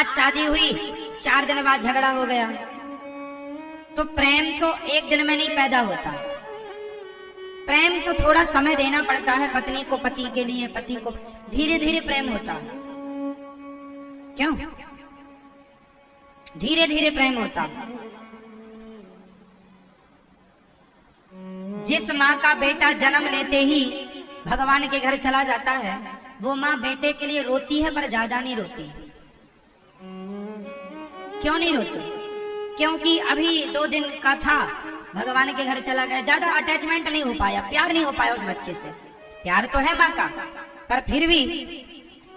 आज शादी हुई, 4 दिन बाद झगड़ा हो गया। तो प्रेम तो एक दिन में नहीं पैदा होता, प्रेम तो थोड़ा समय देना पड़ता है पत्नी को पति के लिए, पति को धीरे धीरे प्रेम होता है। क्यों? धीरे धीरे प्रेम होता है। जिस माँ का बेटा जन्म लेते ही भगवान के घर चला जाता है, वो माँ बेटे के लिए रोती है पर ज्यादा नहीं रोती। क्यों नहीं रोती? क्योंकि अभी 2 दिन का था, भगवान के घर चला गया, ज्यादा अटैचमेंट नहीं हो पाया, प्यार नहीं हो पाया उस बच्चे से। प्यार तो है माँ का, पर फिर भी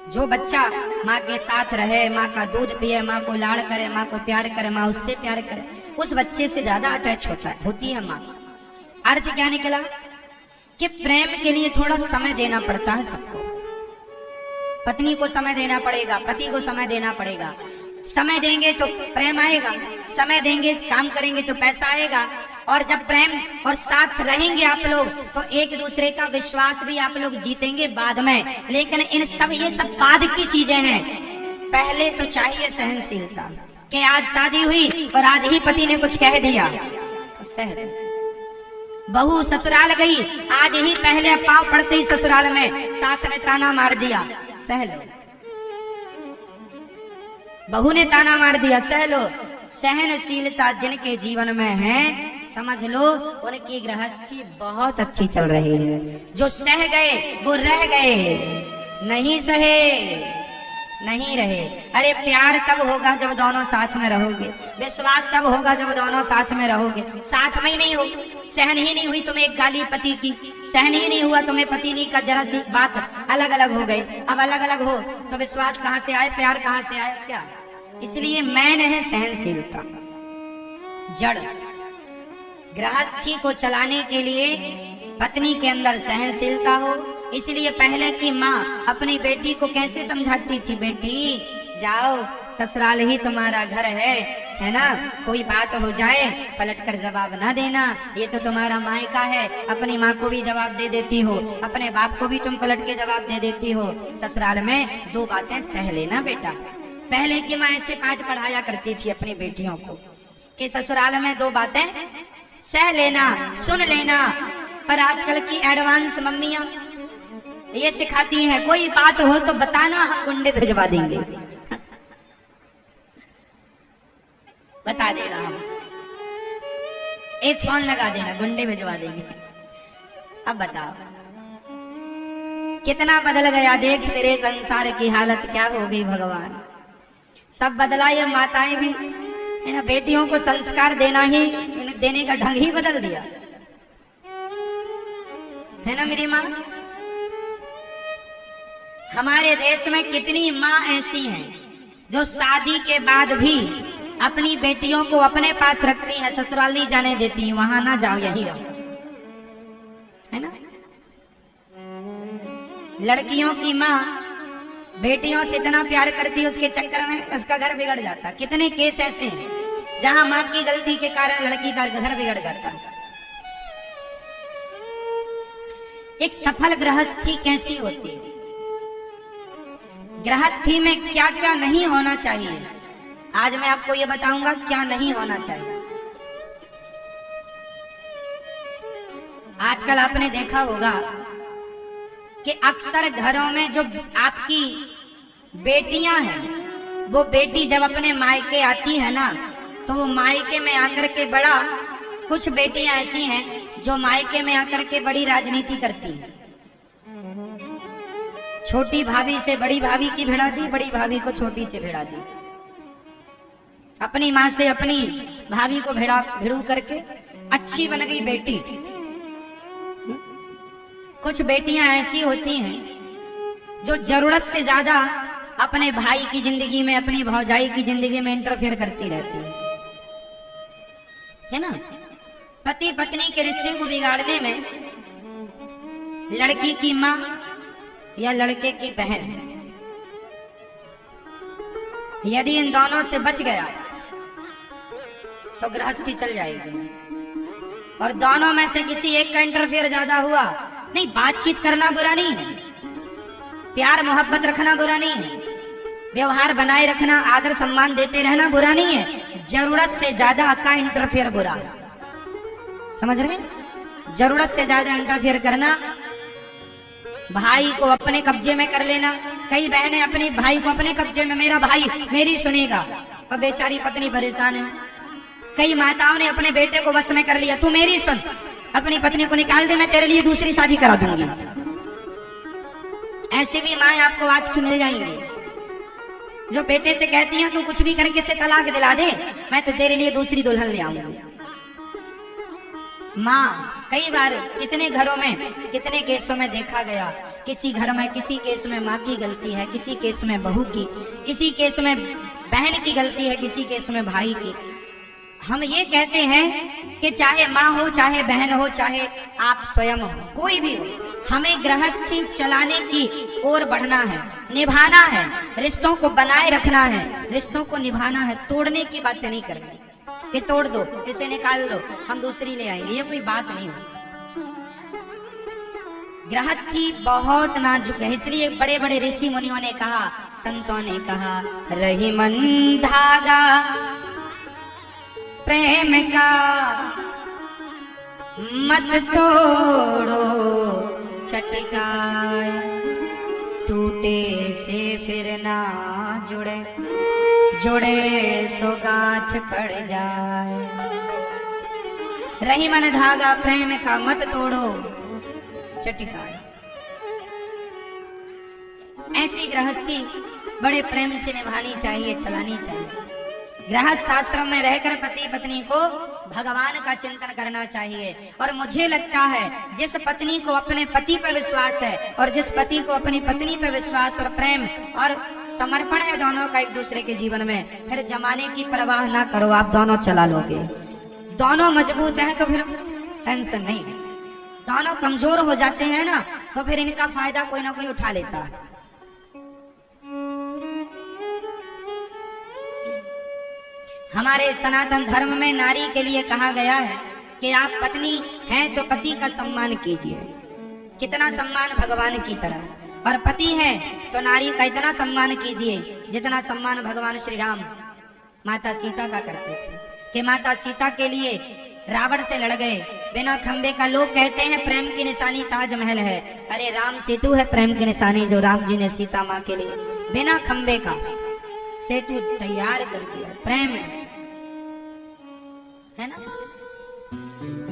जो बच्चा माँ के साथ रहे, माँ का दूध पिए, माँ को लाड़ करे, माँ को प्यार करे, माँ उससे प्यार करे, उस बच्चे से ज्यादा अटैच होती है माँ। अर्थ क्या निकला कि प्रेम के लिए थोड़ा समय देना पड़ता है सबको। पत्नी को समय देना पड़ेगा, पति को समय देना पड़ेगा। समय देंगे तो प्रेम आएगा, समय देंगे, काम करेंगे तो पैसा आएगा। और जब प्रेम और साथ रहेंगे आप लोग तो एक दूसरे का विश्वास भी आप लोग जीतेंगे बाद में। लेकिन ये सब बाद की चीजें हैं। पहले तो चाहिए सहनशीलता कि आज शादी हुई और आज ही पति ने कुछ कह दिया, सह। बहू ससुराल गई, आज ही पहले पांव पड़ते ही ससुराल में सास ने ताना मार दिया, सह लो। बहू ने ताना मार दिया, सह लो। सहनशीलता जिनके जीवन में है, समझ लो उनकी गृहस्थी बहुत अच्छी चल रही है। जो सह गए वो रह गए, नहीं सहे नहीं रहे। अरे प्यार तब होगा जब दोनों साथ में रहोगे, विश्वास तब होगा जब दोनों साथ में रहोगे। साथ में ही नहीं हो, सहन ही नहीं हुई तुम्हें एक गाली पति की, सहन ही नहीं हुआ तुम्हें पत्नी का, जरा सी बात अलग अलग हो गई। अब अलग अलग हो तो विश्वास कहाँ से आए, प्यार कहाँ से आए? क्या? इसलिए मैंने है सहनशीलता। जड़ गृहस्थी को चलाने के लिए पत्नी के अंदर सहनशीलता हो। इसलिए पहले की माँ अपनी बेटी को कैसे समझाती थी, बेटी जाओ ससुराल ही तुम्हारा घर है ना, कोई बात हो जाए पलट कर जवाब ना देना, ये तो तुम्हारा मायका है। अपनी माँ को भी जवाब दे देती हो, अपने बाप को भी तुम पलट के जवाब दे देती हो। ससुराल में 2 बातें सह लेना बेटा। पहले की माँ ऐसे पाठ पढ़ाया करती थी अपनी बेटियों को कि ससुराल में 2 बातें सह लेना, सुन लेना। पर आजकल की एडवांस मम्मियां ये सिखाती हैं, कोई बात हो तो बताना, हम गुंडे भिजवा देंगे। बता देना, हम एक फोन लगा देना, गुंडे भिजवा देंगे। अब बताओ कितना बदल गया, देख तेरे संसार की हालत क्या हो गई। भगवान सब बदला, ये माताएं भी है ना, बेटियों को संस्कार देने का ढंग ही बदल दिया है ना मेरी माँ। हमारे देश में कितनी माँ ऐसी हैं जो शादी के बाद भी अपनी बेटियों को अपने पास रखती है, ससुराल नहीं जाने देती, वहां ना जाओ यहीं रहो, है ना। लड़कियों की माँ बेटियों से इतना प्यार करती है, उसके चक्कर में उसका घर बिगड़ जाता। कितने केस ऐसे हैं जहां माँ की गलती के कारण लड़की का घर बिगड़ जाता। एक सफल गृहस्थी कैसी होती है? गृहस्थी में क्या क्या नहीं होना चाहिए, आज मैं आपको ये बताऊंगा क्या नहीं होना चाहिए। आजकल आपने देखा होगा कि अक्सर घरों में जो आपकी बेटियां हैं, वो बेटी जब अपने मायके आती है ना, तो वो मायके में आकर के बड़ा, कुछ बेटियां ऐसी हैं जो मायके में आकर के बड़ी राजनीति करती हैं। छोटी भाभी से बड़ी भाभी की भिड़ा दी, बड़ी भाभी को छोटी से भिड़ा दी, अपनी माँ से अपनी भाभी को भिड़ू करके अच्छी बन गई बेटी। कुछ बेटियां ऐसी होती हैं जो जरूरत से ज्यादा अपने भाई की जिंदगी में, अपनी भौजाई की जिंदगी में इंटरफेयर करती रहती है ना। पति पत्नी के रिश्ते को बिगाड़ने में लड़की की माँ या लड़के की बहन, यदि इन दोनों से बच गया तो गृहस्थी चल जाएगी। और दोनों में से किसी एक का इंटरफेयर ज्यादा हुआ, नहीं, बातचीत करना बुरा नहीं है, प्यार मोहब्बत रखना बुरा नहीं है, व्यवहार बनाए रखना, आदर सम्मान देते रहना बुरा नहीं है, जरूरत से ज्यादा का इंटरफेयर बुरा। समझ रहे हैं? जरूरत से ज्यादा इंटरफेयर करना, भाई को अपने कब्जे में कर लेना। कई बहनें अपने भाई को अपने कब्जे में, मेरा भाई मेरी सुनेगा, और बेचारी पत्नी परेशान है। कई माताओं ने अपने बेटे को वश में कर लिया, तू मेरी सुन, अपनी पत्नी को निकाल दे, मैं तेरे लिए दूसरी शादी करा दूंगी। ऐसी भी माएं आपको आज की मिल जाएंगी, जो बेटे से कहती हैं तू कुछ भी करके से तलाक दिला दे, मैं तो तेरे लिए दूसरी दुल्हन ले आऊंगी। माँ, कई बार कितने घरों में, कितने केसों में देखा गया, किसी घर में किसी केस में माँ की गलती है, किसी केस में बहू की, किसी केस में बहन की गलती है, किसी केस में भाई की। हम ये कहते हैं कि चाहे माँ हो, चाहे बहन हो, चाहे आप स्वयं हो, कोई भी हो, हमें गृहस्थी चलाने की ओर बढ़ना है, निभाना है, रिश्तों को बनाए रखना है, रिश्तों को निभाना है। तोड़ने की बात नहीं करनी कि तोड़ दो, इसे निकाल दो, हम दूसरी ले आएंगे, ये कोई बात नहीं हो। गृहस्थी बहुत नाजुक है, इसलिए बड़े बड़े ऋषि मुनियों ने कहा, संतों ने कहा, रही मन धागा प्रेम का मत तोड़ो छटकाए, टूटे से फिर ना जुड़े, जुड़े सो गांठ पड़ जाए। रही मन धागा प्रेम का मत तोड़ो छटकाए। ऐसी गृहस्थी बड़े प्रेम से निभानी चाहिए, चलानी चाहिए। गृहस्थ आश्रम में रहकर पति पत्नी को भगवान का चिंतन करना चाहिए। और मुझे लगता है जिस पत्नी को अपने पति पर विश्वास है और जिस पति को अपनी पत्नी पर विश्वास और प्रेम और समर्पण है दोनों का एक दूसरे के जीवन में, फिर जमाने की परवाह ना करो, आप दोनों चला लोगे। दोनों मजबूत हैं तो फिर टेंशन नहीं है। दोनों कमजोर हो जाते हैं ना, तो फिर इनका फायदा कोई ना कोई उठा लेता है। हमारे सनातन धर्म में नारी के लिए कहा गया है कि आप पत्नी हैं तो पति का सम्मान कीजिए, कितना सम्मान भगवान की तरह। और पति है तो नारी का इतना सम्मान कीजिए जितना सम्मान भगवान श्री राम माता सीता का करते थे। कि माता सीता के लिए रावण से लड़ गए बिना खंबे का। लोग कहते हैं प्रेम की निशानी ताजमहल है, अरे राम सेतु है प्रेम की निशानी, जो राम जी ने सीता माँ के लिए बिना खंबे का सेतु तैयार कर दिया। प्रेम है ना।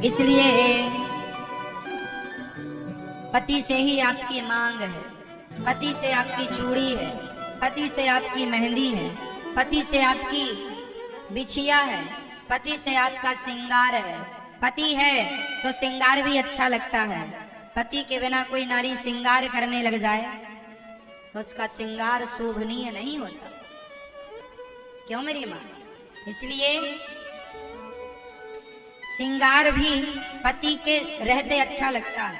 इसलिए पति से ही आपकी मांग है, पति से आपकी चूड़ी है, पति से आपकी मेहंदी है, पति से आपकी बिछिया है, पति से आपका श्रृंगार है। पति है तो श्रृंगार भी अच्छा लगता है। पति के बिना कोई नारी श्रृंगार करने लग जाए तो उसका श्रृंगार शोभनीय नहीं होता। क्यों मेरी माँ? इसलिए श्रृंगार भी पति के रहते अच्छा लगता है।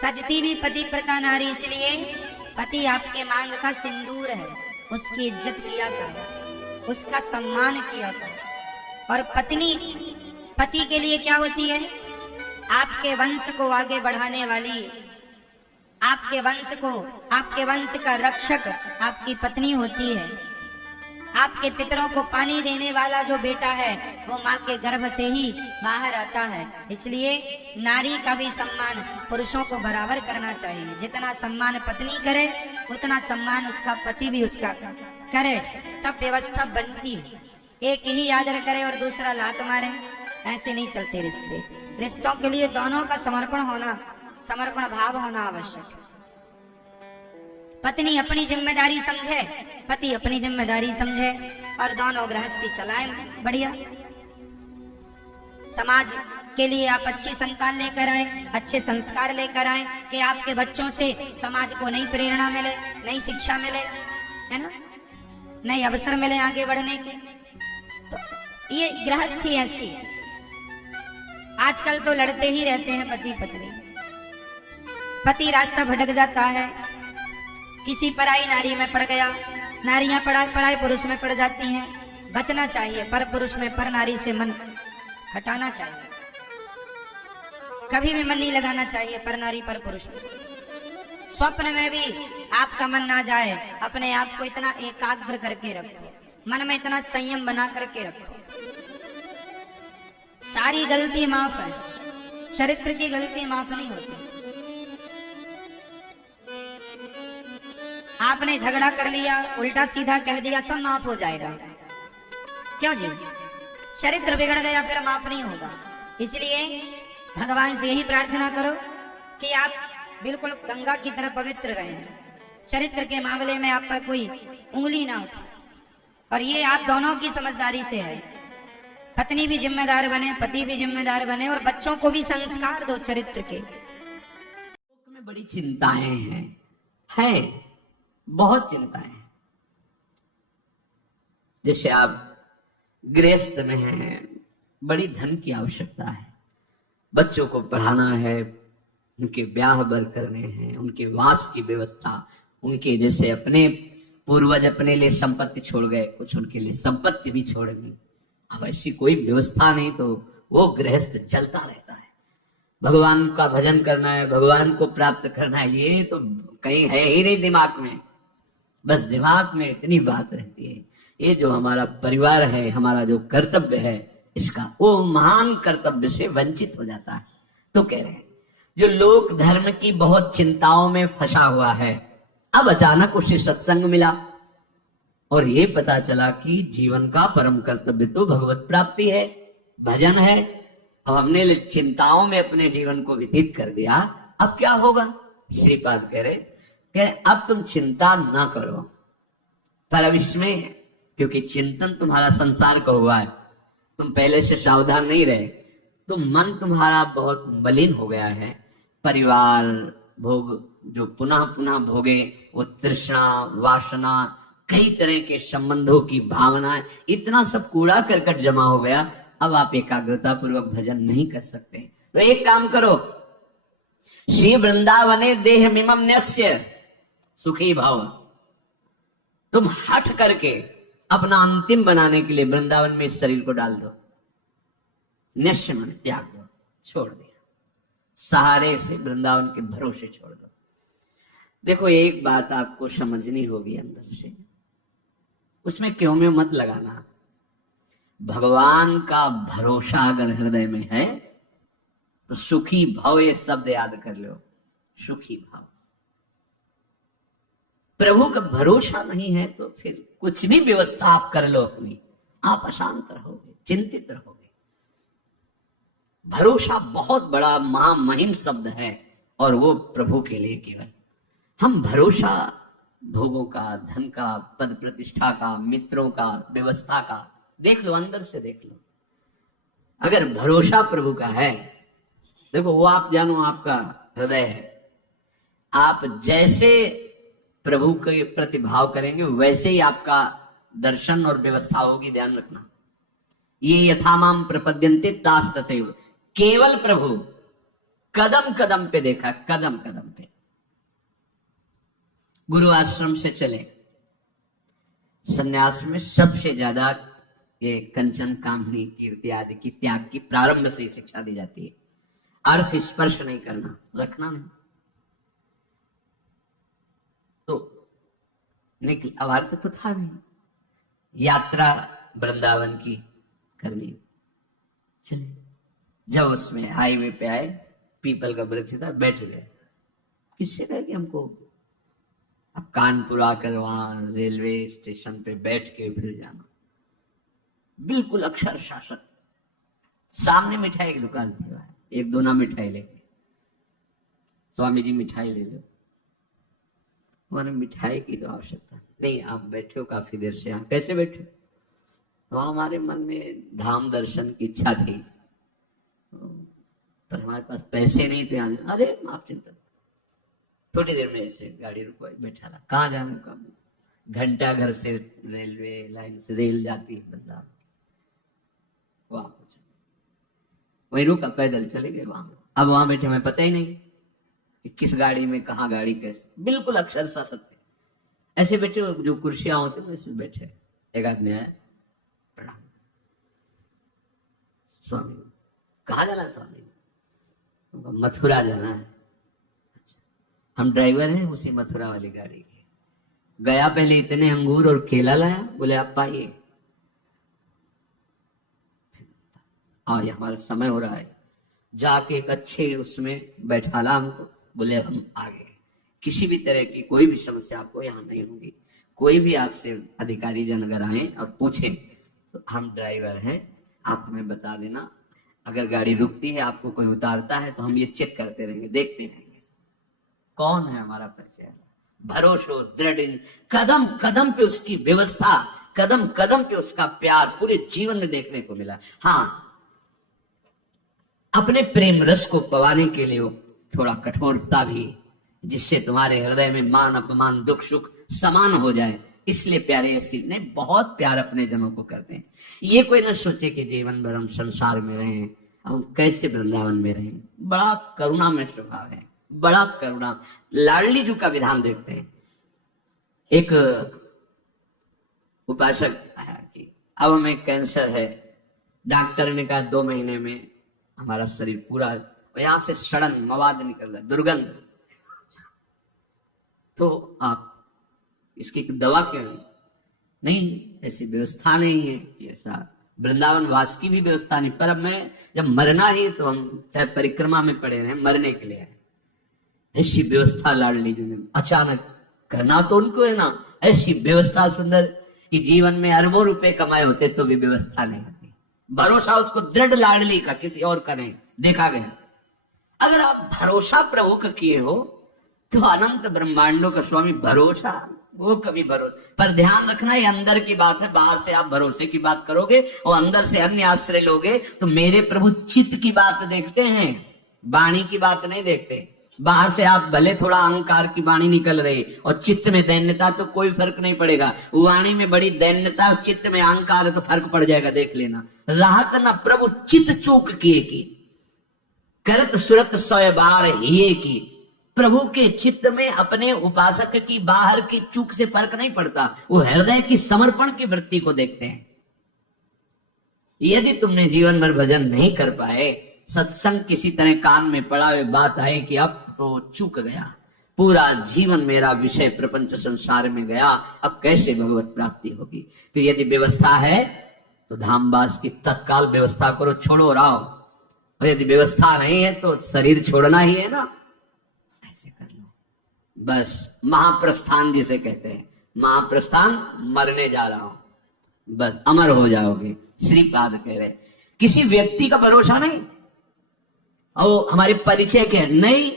सजती भी पति प्रता नारी, इसलिए पति आपके मांग का सिंदूर है, उसकी इज्जत किया करो, उसका सम्मान किया करो। और पत्नी पति के लिए क्या होती है? आपके वंश को आगे बढ़ाने वाली, आपके वंश का रक्षक आपकी पत्नी होती है। आपके पितरों को पानी देने वाला जो बेटा है वो माँ के गर्भ से ही बाहर आता है। इसलिए नारी का भी सम्मान पुरुषों को बराबर करना चाहिए। जितना सम्मान पत्नी करे उतना सम्मान उसका पति भी उसका करे, तब व्यवस्था बनती है। एक ही आदर करे और दूसरा लात मारे, ऐसे नहीं चलते रिश्ते। रिश्तों के लिए दोनों का समर्पण भाव होना आवश्यक है। पत्नी अपनी जिम्मेदारी समझे, पति अपनी जिम्मेदारी समझे और दोनों गृहस्थी चलाएं बढ़िया। समाज के लिए आप अच्छी संतान लेकर आए, अच्छे संस्कार लेकर आए कि आपके बच्चों से समाज को नई प्रेरणा मिले, नई शिक्षा मिले, है ना, नए अवसर मिले आगे बढ़ने के। तो ये गृहस्थी ऐसी है। आजकल तो लड़ते ही रहते हैं पति पत्नी। पति रास्ता भटक जाता है, किसी पराई नारी में पड़ गया, नारियां पराई पुरुष में पड़ जाती हैं। बचना चाहिए, पर पुरुष में पर नारी से मन हटाना चाहिए। कभी भी मन नहीं लगाना चाहिए पर नारी पर पुरुष में। स्वप्न में भी आपका मन ना जाए, अपने आप को इतना एकाग्र करके रखो, मन में इतना संयम बना करके रखो। सारी गलती माफ है, चरित्र की गलती माफ नहीं होती। आपने झगड़ा कर लिया, उल्टा सीधा कह दिया, सब माफ हो जाएगा। क्यों जी? चरित्र बिगड़ गया फिर माफ नहीं होगा। इसलिए भगवान से यही प्रार्थना करो कि आप बिल्कुल गंगा की तरह पवित्र रहें, चरित्र के मामले में आप पर कोई उंगली ना उठे। और ये आप दोनों की समझदारी से है, पत्नी भी जिम्मेदार बने, पति भी जिम्मेदार बने, और बच्चों को भी संस्कार दो चरित्र के। में बड़ी चिंताएं हैं, बहुत चिंताएं। जैसे आप गृहस्थ में हैं, बड़ी धन की आवश्यकता है, बच्चों को पढ़ाना है, उनके ब्याह बर करने हैं, उनके वास की व्यवस्था, उनके जैसे अपने पूर्वज अपने लिए संपत्ति छोड़ गए, कुछ उनके लिए संपत्ति भी छोड़ गई। अब ऐसी कोई व्यवस्था नहीं तो वो गृहस्थ जलता रहता है। भगवान का भजन करना है, भगवान को प्राप्त करना है, ये तो कहीं है ही नहीं दिमाग में। बस दिमाग में इतनी बात रहती है, ये जो हमारा परिवार है, हमारा जो कर्तव्य है, इसका वो महान कर्तव्य से वंचित हो जाता है। तो कह रहे हैं जो लोक धर्म की बहुत चिंताओं में फंसा हुआ है, अब अचानक उसे सत्संग मिला और ये पता चला कि जीवन का परम कर्तव्य तो भगवत प्राप्ति है, भजन है। अब हमने चिंताओं में अपने जीवन को व्यतीत कर दिया, अब क्या होगा? श्रीपाद कह रहे अब तुम चिंता ना करो, पर अब इसमें क्योंकि चिंतन तुम्हारा संसार का हुआ है, तुम पहले से सावधान नहीं रहे, तो मन तुम्हारा बहुत मलिन हो गया है। परिवार भोग जो पुनः पुनः भोगे, वो तृष्णा वासना, कई तरह के संबंधों की भावना, इतना सब कूड़ा करकट जमा हो गया। अब आप एकाग्रता पूर्वक भजन नहीं कर सकते। तो एक काम करो, श्री वृंदावने देह मिमम न्यस्य सुखी भाव, तुम हट करके अपना अंतिम बनाने के लिए वृंदावन में इस शरीर को डाल दो। न्यस्य मन त्याग दो, छोड़ दिया, सहारे से वृंदावन के भरोसे छोड़ दो। देखो एक बात आपको समझनी होगी अंदर से, उसमें क्यों में मत लगाना। भगवान का भरोसा अगर हृदय में है तो सुखी भाव, ये शब्द याद कर लो, सुखी भाव। प्रभु का भरोसा नहीं है तो फिर कुछ भी व्यवस्था आप कर लो अपनी, आप अशांत रहोगे, चिंतित रहोगे। भरोसा बहुत बड़ा महामहिम शब्द है और वो प्रभु के लिए केवल। हम भरोसा भोगों का, धन का, पद प्रतिष्ठा का, मित्रों का, व्यवस्था का, देख लो, अंदर से देख लो। अगर भरोसा प्रभु का है, देखो वो आप जानो आपका हृदय है, आप जैसे प्रभु के प्रति भाव करेंगे वैसे ही आपका दर्शन और व्यवस्था होगी। ध्यान रखना, ये यथामाम प्रपद्यन्ते तास तथैव, केवल प्रभु कदम कदम पे देखा, कदम कदम पे। गुरु आश्रम से चले, संन्यास में सबसे ज्यादा ये कंचन कामनी कीर्ति आदि की त्याग की प्रारंभ से शिक्षा दी जाती है। अर्थ स्पर्श नहीं करना, रखना नहीं। तो निकल, अब अर्थ तो था नहीं, यात्रा वृंदावन की करनी। चले, जब उसमें हाईवे पे आए, पीपल का वृक्ष था, बैठ गए। किससे कहे कि हमको अब कानपुर आकर वहां रेलवे स्टेशन पे बैठ के फिर जाना, बिल्कुल अक्षर शासक। सामने मिठाई की दुकान थी, एक दोना मिठाई लेके, स्वामी जी मिठाई ले लो। उन्होंने मिठाई की तो आवश्यकता नहीं, आप बैठे हो काफी देर से, यहाँ कैसे बैठे? तो हमारे मन में धाम दर्शन की इच्छा थी, पर हमारे पास पैसे नहीं थे। अरे आप चिंता, थोड़ी देर में ऐसे गाड़ी रुको, बैठा था। कहाँ जाने का? घंटा घर से रेलवे लाइन से रेल जाती है वृंदावन, वहां पहुंचे, वहीं रुका, पैदल चले गए वहां। अब वहां बैठे, हमें पता ही नहीं कि किस गाड़ी में, कहाँ गाड़ी कैसे, बिल्कुल अक्षर सा सत्य। ऐसे बैठे, जो कुर्सियां होती है वैसे बैठे। एक आदमी आया, प्रणाम स्वामी। कहाँ जाना स्वामी? मथुरा जाना है। अच्छा, हम ड्राइवर हैं उसी मथुरा वाली गाड़ी के। गया पहले इतने अंगूर और केला लाया, बोले आप पाइए, ये हमारा समय हो रहा है। जाके एक अच्छे उसमें बैठाला हमको, बोले हम आ गए। किसी भी तरह की कोई भी समस्या आपको यहाँ नहीं होगी। कोई भी आपसे अधिकारी जन अगर आए और पूछें तो हम ड्राइवर हैं, आप हमें बता देना। अगर गाड़ी रुकती है, आपको कोई उतारता है, तो हम ये चेक करते रहेंगे, देखते रहेंगे कौन है हमारा परिचय। भरोसो दृढ़, कदम कदम पे उसकी व्यवस्था, कदम कदम पे उसका प्यार पूरे जीवन में देखने को मिला। हाँ, अपने प्रेम रस को पवाने के लिए वो थोड़ा कठोरता भी, जिससे तुम्हारे हृदय में मान अपमान दुख सुख समान हो जाए। इसलिए प्यारे यीशु ने बहुत प्यार अपने जनों को करते हैं। ये कोई न सोचे कि जीवन भर हम संसार में रहें, हम कैसे वृंदावन में रहें। बड़ा करुणा में स्वभाव है, बड़ा करुणा। लाडली जी का विधान देखते हैं। एक उपासक आया कि अब हमें कैंसर है, डॉक्टर ने कहा 2 महीने में हमारा शरीर पूरा, यहां से सड़न मवाद निकल रहा है, दुर्गंध, तो आप इसकी दवा क्यों नहीं? ऐसी व्यवस्था नहीं है कि ऐसा वृंदावन वास की भी व्यवस्था नहीं। पर अब मैं जब मरना ही, तो हम चाहे परिक्रमा में पड़े रहे, मरने के लिए ऐसी व्यवस्था लाडली जी ने अचानक करना तो उनको है ना, ऐसी व्यवस्था सुंदर कि जीवन में अरबों रुपए कमाए होते तो भी व्यवस्था नहीं होती। भरोसा उसको दृढ़ लाडली का, किसी और का नहीं। देखा गया, अगर आप भरोसा प्रभु का किए हो तो अनंत ब्रह्मांडों का स्वामी भरोसा, वो कभी भरोसा। पर ध्यान रखना, ये अंदर की बात है। बाहर से आप भरोसे की बात करोगे और अंदर से अन्य आश्रय लोगे तो मेरे प्रभु चित्त की बात देखते हैं, वाणी की बात नहीं देखते। बाहर से आप भले थोड़ा अहंकार की वाणी निकल रही और चित्त में दैन्यता, तो कोई फर्क नहीं पड़ेगा। वाणी में बड़ी दैन्यता, चित्त में अहंकार है तो फर्क पड़ जाएगा, देख लेना। राहत ना प्रभु चित्त चूक किए की, करत सुरत 100 बार हिये की। प्रभु के चित्त में अपने उपासक की बाहर की चूक से फर्क नहीं पड़ता, वो हृदय की समर्पण की वृत्ति को देखते हैं। यदि तुमने जीवन भर भजन नहीं कर पाए, सत्संग किसी तरह कान में पड़ा हुए बात आए कि अब तो चूक गया, पूरा जीवन मेरा विषय प्रपंच संसार में गया, अब कैसे भगवत प्राप्ति होगी। तो यदि व्यवस्था है तो धामवास की तत्काल व्यवस्था करो, छोड़ो और आओ। और यदि व्यवस्था नहीं है तो शरीर छोड़ना ही है ना, ऐसे कर लो बस। महाप्रस्थान जिसे कहते हैं, महाप्रस्थान, मरने जा रहा हूं, बस अमर हो जाओगे। श्रीपाद कह रहे, किसी व्यक्ति का भरोसा नहीं, और हमारे परिचय के नहीं,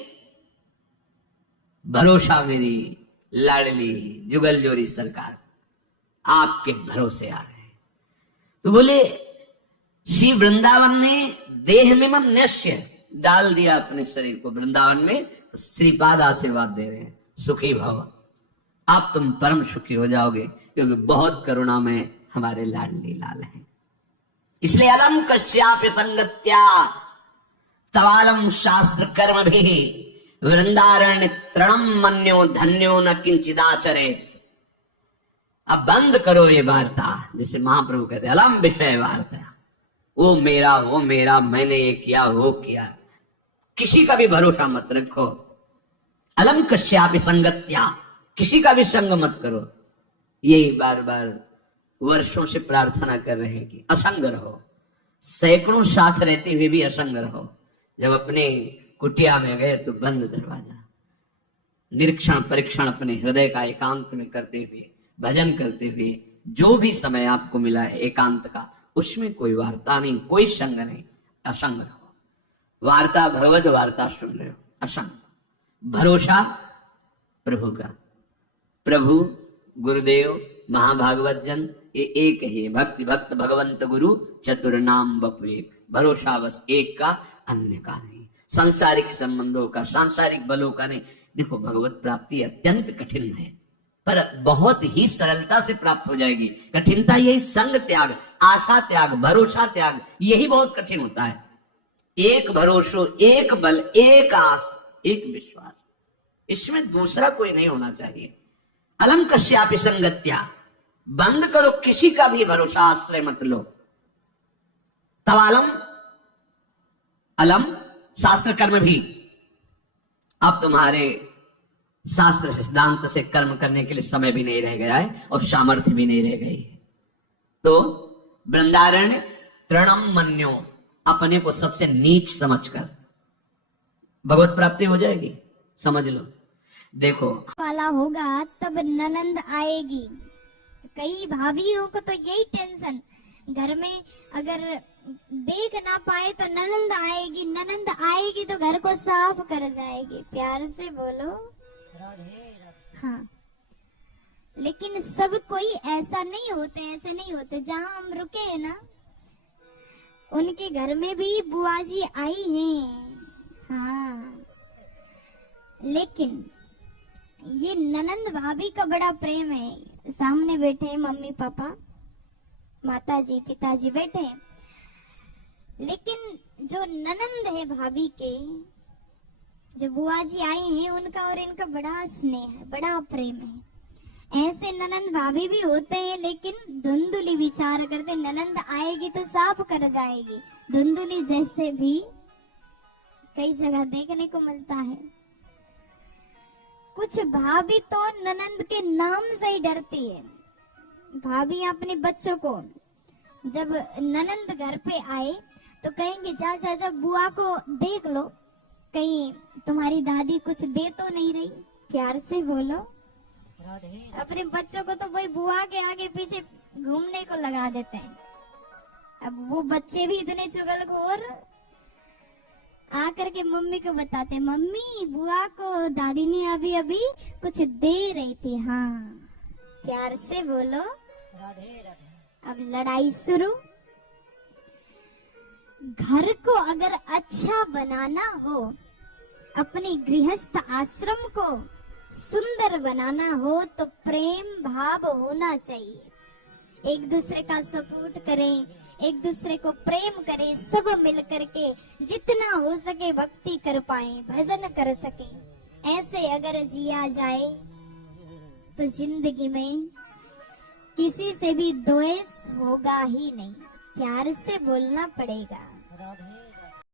भरोसा मेरी लाडली जुगल जोरी सरकार आपके भरोसे आ रहे हैं। तो बोले श्री वृंदावन ने देह में मन नश्य डाल दिया अपने शरीर को वृंदावन में, तो श्रीपाद आशीर्वाद दे रहे हैं, सुखी भव, आप तुम परम सुखी हो जाओगे, क्योंकि बहुत करुणा में हमारे लाडली लाल हैं। इसलिए अलम कश्याप संगत्या तवालम शास्त्र कर्म भी वृंदारण्य तृणम मन्यो धन्यो न किंचिदाचरेत। अब बंद करो ये वार्ता, जिसे महाप्रभु कहते हैं अलम विषय वार्ता, वो मेरा, मैंने ये किया वो किया, किसी का भी भरोसा मत रखो। अलम कश्यापि संगत्या, किसी का भी संग मत करो। यही बार बार वर्षों से प्रार्थना कर रहे हैं कि असंग रहो, सैकड़ों साथ रहते हुए भी असंग रहो। जब अपने कुटिया में गए तो बंद दरवाजा, निरीक्षण परीक्षण अपने हृदय का एकांत में करते हुए, भजन करते हुए, जो भी समय आपको मिला है एकांत का, उसमें कोई वार्ता नहीं, कोई संग नहीं, असंग रहो। वार्ता भगवत वार्ता सुन रहे हो, असंग। भरोसा प्रभु का, प्रभु गुरुदेव महाभागवत जन ये एक ही, भक्ति भक्त भगवंत गुरु चतुर नाम बपु एक। भरोसा बस एक का, अन्य का नहीं, सांसारिक संबंधों का, सांसारिक बलों का नहीं। देखो भगवत प्राप्ति अत्यंत कठिन है, पर बहुत ही सरलता से प्राप्त हो जाएगी। कठिनता यही संग त्याग, आशा त्याग, भरोसा त्याग, यही बहुत कठिन होता है। एक भरोसो, एक बल, एक आस, एक विश्वास, इसमें दूसरा कोई नहीं होना चाहिए। अलम कश्यापि संगत्या, बंद करो, किसी का भी भरोसा आश्रय मत लो। तवालम, अलम शास्त्र कर्म भी, अब तुम्हारे शास्त्र सिद्धांत से कर्म करने के लिए समय भी नहीं रह गया है और सामर्थ्य भी नहीं रह गई है। तो वृंदारण्य तृणम मन्यो, अपने को सबसे नीच समझकर भगवत प्राप्ति हो जाएगी, समझ लो। देखो वाला होगा तब ननंद आएगी। कई भाभीियों को तो यही टेंशन, घर में अगर देख ना पाए तो ननंद आएगी, ननंद आएगी तो घर को साफ कर जाएगी। प्यार से बोलो हाँ। लेकिन सब कोई ऐसा नहीं होते, ऐसे नहीं होते। जहाँ हम रुके हैं ना, उनके घर में भी बुआ जी आई हैं, हाँ। लेकिन ये ननंद भाभी का बड़ा प्रेम है। सामने बैठे मम्मी पापा, माता जी पिताजी बैठे हैं, लेकिन जो ननंद है भाभी के, जो बुआ जी आई हैं, उनका और इनका बड़ा स्नेह है, बड़ा प्रेम है। ऐसे ननंद भाभी भी होते हैं, लेकिन धुंधुली विचार करते, ननंद आएगी तो साफ कर जाएगी। धुंधुली जैसे भी कई जगह देखने को मिलता है। कुछ भाभी तो ननंद के नाम से ही डरती है। भाभी अपने बच्चों को जब ननंद घर पे आए तो कहेंगे जा जा जा बुआ को देख लो, कहीं तुम्हारी दादी कुछ दे तो नहीं रही। प्यार से बोलो। अपने बच्चों को तो वही बुआ के आगे पीछे घूमने को लगा देते हैं। अब वो बच्चे भी इतने चुगलखोर, आकर के मम्मी को बताते, मम्मी बुआ को दादी ने अभी अभी कुछ दे रही थी। हाँ, प्यार से बोलो। अब लड़ाई शुरू। घर को अगर अच्छा बनाना हो, अपने गृहस्थ आश्रम को सुंदर बनाना हो, तो प्रेम भाव होना चाहिए। एक दूसरे का सपोर्ट करें, एक दूसरे को प्रेम करें, सब मिलकर के जितना हो सके भक्ति कर पाए, भजन कर सके। ऐसे अगर जिया जाए तो जिंदगी में किसी से भी द्वेष होगा ही नहीं। प्यार से बोलना पड़ेगा।